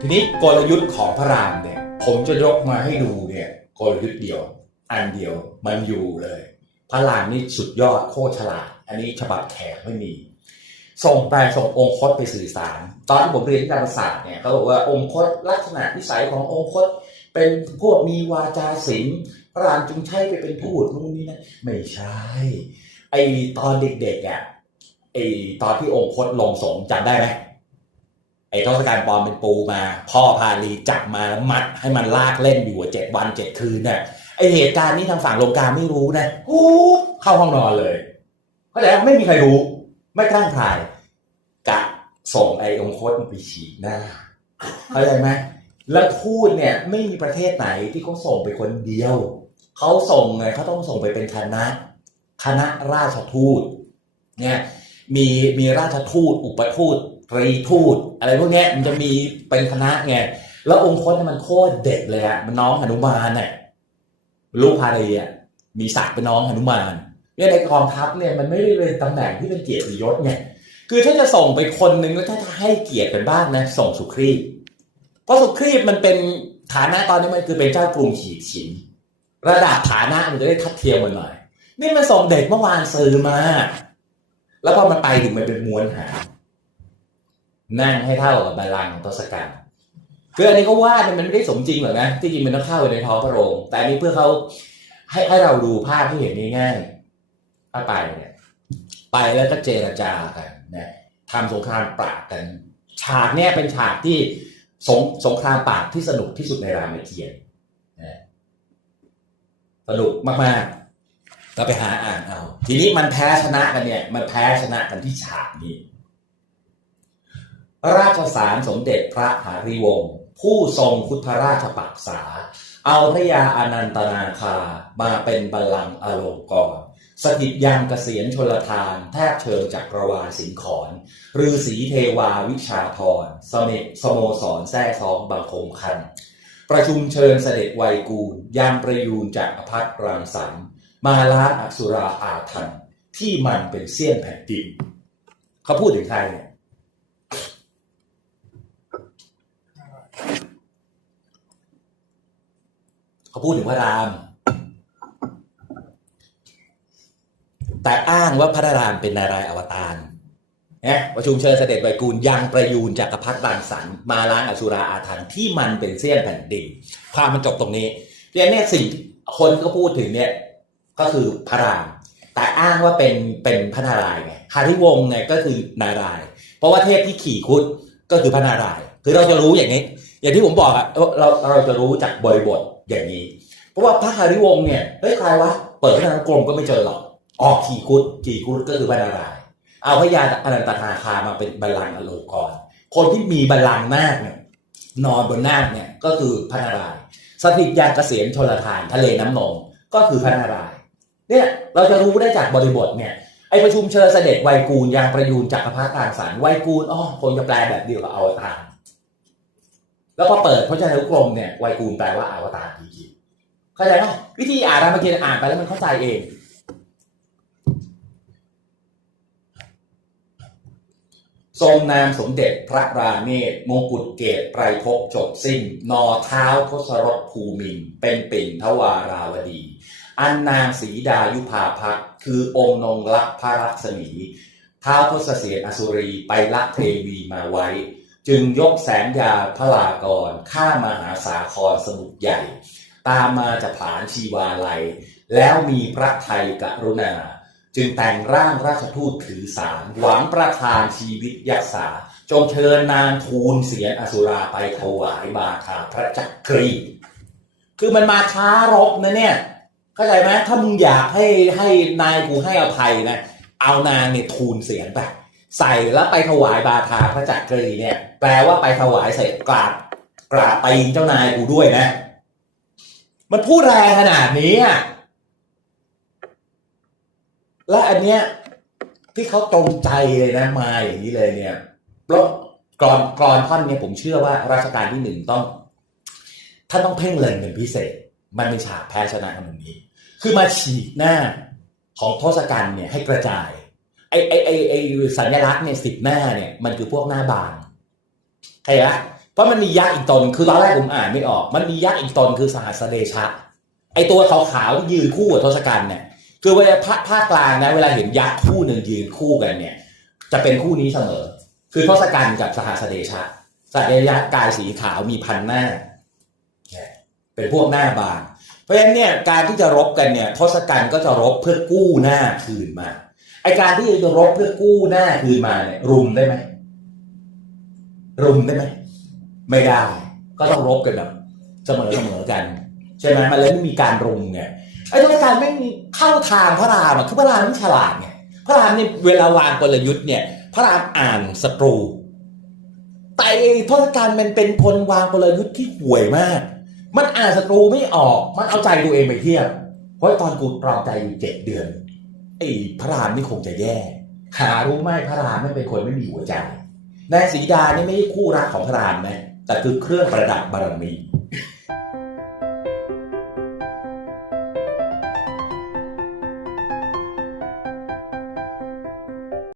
ทีนี้กลยุทธ์ของพระรามเนี่ยผมจะยกมาให้ดูเนี่ยกลยุทธ์เดียว อันเดียวมันอยู่เลย พระรามนี่สุดยอดโคตรฉลาด อันนี้ฉบับแขกไม่มี ส่งไปส่งองคตไปสื่อสาร ตอนที่ผมเรียนที่ธรรศาสตร์เนี่ยเขาบอกว่าองคตลักษณะนิสัยขององคตเป็นพวกมีวาจาศิลป์พระรามจึงใช้ไปเป็นพูดนู่นนี่นะไม่ใช่ไอตอนเด็กๆอะไอตอนที่องค์คตลงสงจำได้ไหม ไอ้ทศกัณฐ์ปลอมเป็นปูมา พ่อพาลีจับมาแล้วมัดให้มันลากเล่นอยู่เจ็ดวันเจ็ดคืนเนี่ยไอเหตุการณ์นี้ทางฝั่งลงการไม่รู้นะฮู้เข้าห้องนอนเลยเข้าใจไมไม่มีใครรู้ ไม่กล้าใครกะส่งไอองค์คตมันไปฉีดหน้าเข้าใจไหมแล้วทูตเนี่ยไม่มีประเทศไหนที่เขาส่งไปคนเดียว เขาส่งไงเขาต้องส่งไปเป็นคณะ คณะราชทูตเนี่ย มีมีราชทูต อุปทูตตรีทูต อะไรพวกนี้มันจะมีเป็นคณะไง แล้วองค์คตเนี่ยมันโคตรเด็ดเลยอะมันน้องหนุมานเนี่ยลูกพารีอะมีศักดิ์เป็นน้องหนุมานเนี่ยในกองทัพเนี่ยมันไม่ได้เป็นตำแหน่งที่เป็นเกียรติยศไงคือถ้าจะส่งไปคนหนึ่งก็ถ้าให้เกียรติกันบ้างนะส่งสุครีตเพราะสุครีพมันเป็นฐานะตอนนี้มันคือเป็นเจ้ากรุงขีดฉิน ระดับฐานะมันจะได้ทัดเทียมกันหน่อยนี่มันส่งเด็กเมื่อวานซื้อมา แล้วพอมันไปถึงมันเป็นม้วนหางนั่งให้เท่ากับบัลลังของทศกัณฐ์คืออันนี้เขาวาดมันไม่ได้สมจริงหรอกนะที่จริงมันต้องเข้าไปในท้องพระโรง แต่อันนี้เพื่อเขาให้ให้เราดูภาพที่เห็นง่ายๆถ้าไปเนี่ย ไปแล้วก็เจรจากันนะทำสงครามปราบกัน ฉากเนี่ยเป็นฉากที่สงสงครามปราบที่สนุกที่สุดในรามเกียรติ์นะสนุกมากๆ เราไปหาอ่านเอา ทีนี้มันแพ้ชนะกันเนี่ย มันแพ้ชนะกันที่ฉากนี้ ราชสารสมเด็จพระหารีวงศ์ผู้ทรงพุทธราชปักษา เอาพระยาอานันตนาคามาเป็นบัลลังก์อโลงกรสถิตยังเกษียณชนลทาน แทบเชิงจักรวาลสิงขรฤาษีเทวาวิชาธรสเมสโมสรแท้ซองบังคมคัน ประชุมเชิญเสด็จไวยกูลยามประยูนจากอภัทรรังสรรค์ มาล้างอสุราอาทันที่มันเป็นเสี้ยนแผ่นดินเขาพูดถึงใครเนี่ยเขาพูดถึงพระราม แต่อ้างว่าพระรามเป็นนารายอวตารนะประชุมเชิญเสด็จไวกูลยังประยูนจากรพรรดิรังสรรค์มาล้างอสุราอาถรรพ์ที่มันเป็นเสี้ยนแผ่นดินความมันจบตรงนี้เรียนเนี่ยสิ่งคนก็พูดถึงเนี่ย ก็คือพระรามแต่อ้างว่าเป็นเป็นพระนารายณ์ไงหาริวงศ์ไงก็คือนารายณ์เพราะว่าเทพที่ขี่คุดก็คือพระนารายณ์คือเราจะรู้อย่างนี้ อย่างที่ผมบอกอะเราเราจะรู้จากบริบทอย่างนี้ เพราะว่าพระหาริวงศ์เนี่ยเฮ้ยใครวะเปิดพระนารกรมก็ไม่เจอหรอกออกขี่คุดขี่คุดก็คือพระนารายณ์เอาพระยาอนันตนาคามาเป็นบัลลังก์อโลกรคนที่มีบัลลังก์นาคเนี่ยนอนบนนาคเนี่ยก็คือพระนารายณ์สถิตยาเกษียณชลทานทะเลน้ำนองก็คือพระนารายณ์ เนี่ยเราจะรู้ได้จากบริบทเนี่ยไอประชุมเชิญเสด็จไวกูลยางประยูนจักรพรรดิต่างสารไวกูลอ๋อคงจะแปลแบบเดียวกับอวตารแล้วพอเปิดพราะจนานุกรมเนี่ยไวกูลแปลว่าอวตารจริงๆเข้าใจไหมวิธีอ่านรามเกียรติ์อ่านไปแล้วมันเข้าใจเองทรงนามสมเด็จพระราเมศมงกุฎเกตไตรภพจบสิ้น นอเท้าทศรถภูมินเป็นปิ่นทวาราวดี อันนางสีดายุภาพักษ์คือองค์นงลักพระรักษมีท้าวทศเสียนอสุรีไปละเทวีมาไว้ จึงยกแสงยาพระลากรข้ามหาสาครสมุทรใหญ่ ตามมาจะผานชีวาลัย แล้วมีพระไทยกรุณา จึงแต่งร่างราชทูตถือสารหวังประทานชีวิตยักษา จงเชิญนางทูลเสียนอสุราไปถวายบาทาพระจักรี คือมันมาช้ารบนะเนี่ย เข้าใจไหมถ้ามึงอยากให้ให้นายกูให้อภัยนะ เอานางเนี่ยทูลเสียนไปใส่แล้วไปถวายบาทาพระจักรีเนี่ย แปลว่าไปถวายใส่กราบกราบตีนเจ้านายกูด้วยนะ มันพูดแรงขนาดนี้อะและอันเนี้ยที่เขาตรงใจเลยนะมาอย่างนี้เลยเนี่ยแล้วกรอนกรอนท่อนเนี่ยผมเชื่อว่าราชการที่หนึ่งต้องท่านต้องเพ่งเล็งเป็นพิเศษ มันเป็นฉากแพ้ชนะกันตรงนี้ คือมาฉีกหน้าของทศกัณฐ์เนี่ยให้กระจาย ไอไอไอไอสัญลักษณ์เนี่ยสิบหน้าเนี่ยมันคือพวกหน้าบางใครละเพราะมันมียักษ์อีกตนคือตอนแรกผมอ่านไม่ออก มันมียักษ์อีกตนคือสหัสเดชะ ไอตัวขาวๆที่ยืนคู่กับทศกัณฐ์เนี่ยคือเวลาภาคภาคกลางนะเวลาเห็นยักษ์คู่หนึ่งยืนคู่กันเนี่ย จะเป็นคู่นี้เสมอ คือทศกัณฐ์กับสหัสเดชะสหัสเดชะกายสีขาวมีพันหน้า เป็นพวกหน้าบางเพราะฉะนั้นเนี่ยการที่จะรบกันเนี่ยทศกัณฐ์ก็จะรบเพื่อกู้หน้าคืนมาไอการที่จะรบเพื่อกู้หน้าคืนมาเนี่ยรุมได้ไหมรุมได้ไหมไม่ได้ ก็ต้องรบกันแบบเสมอเสมอกันใช่ไหมมันเลยไม่มีการรุมเนี่ยไอ้ทศกัณฐ์ไม่มีเข้าทางพระรามอะคือพระรามไม่ฉลาดไงพระรามเนี่ยเวลาวางกลยุทธ์เนี่ย พระรามอ่านศัตรูแต่ไอ้ทศกัณฐ์มันเป็นคนวางกลยุทธ์ที่ห่วยมาก มันอ่านศัตรูไม่ออก มันเอาใจตัวเองไปเทียบเพราะตอนกูเราใจอยู่เจ็ดเดือน ไอ้พระรามนี่คงจะแย่หารู้ไหมพระรามไม่เป็นคนไม่มีหัวใจนายสีดานี่ไม่ใช่คู่รักของพระรามนะแต่คือเครื่องประดับบารมี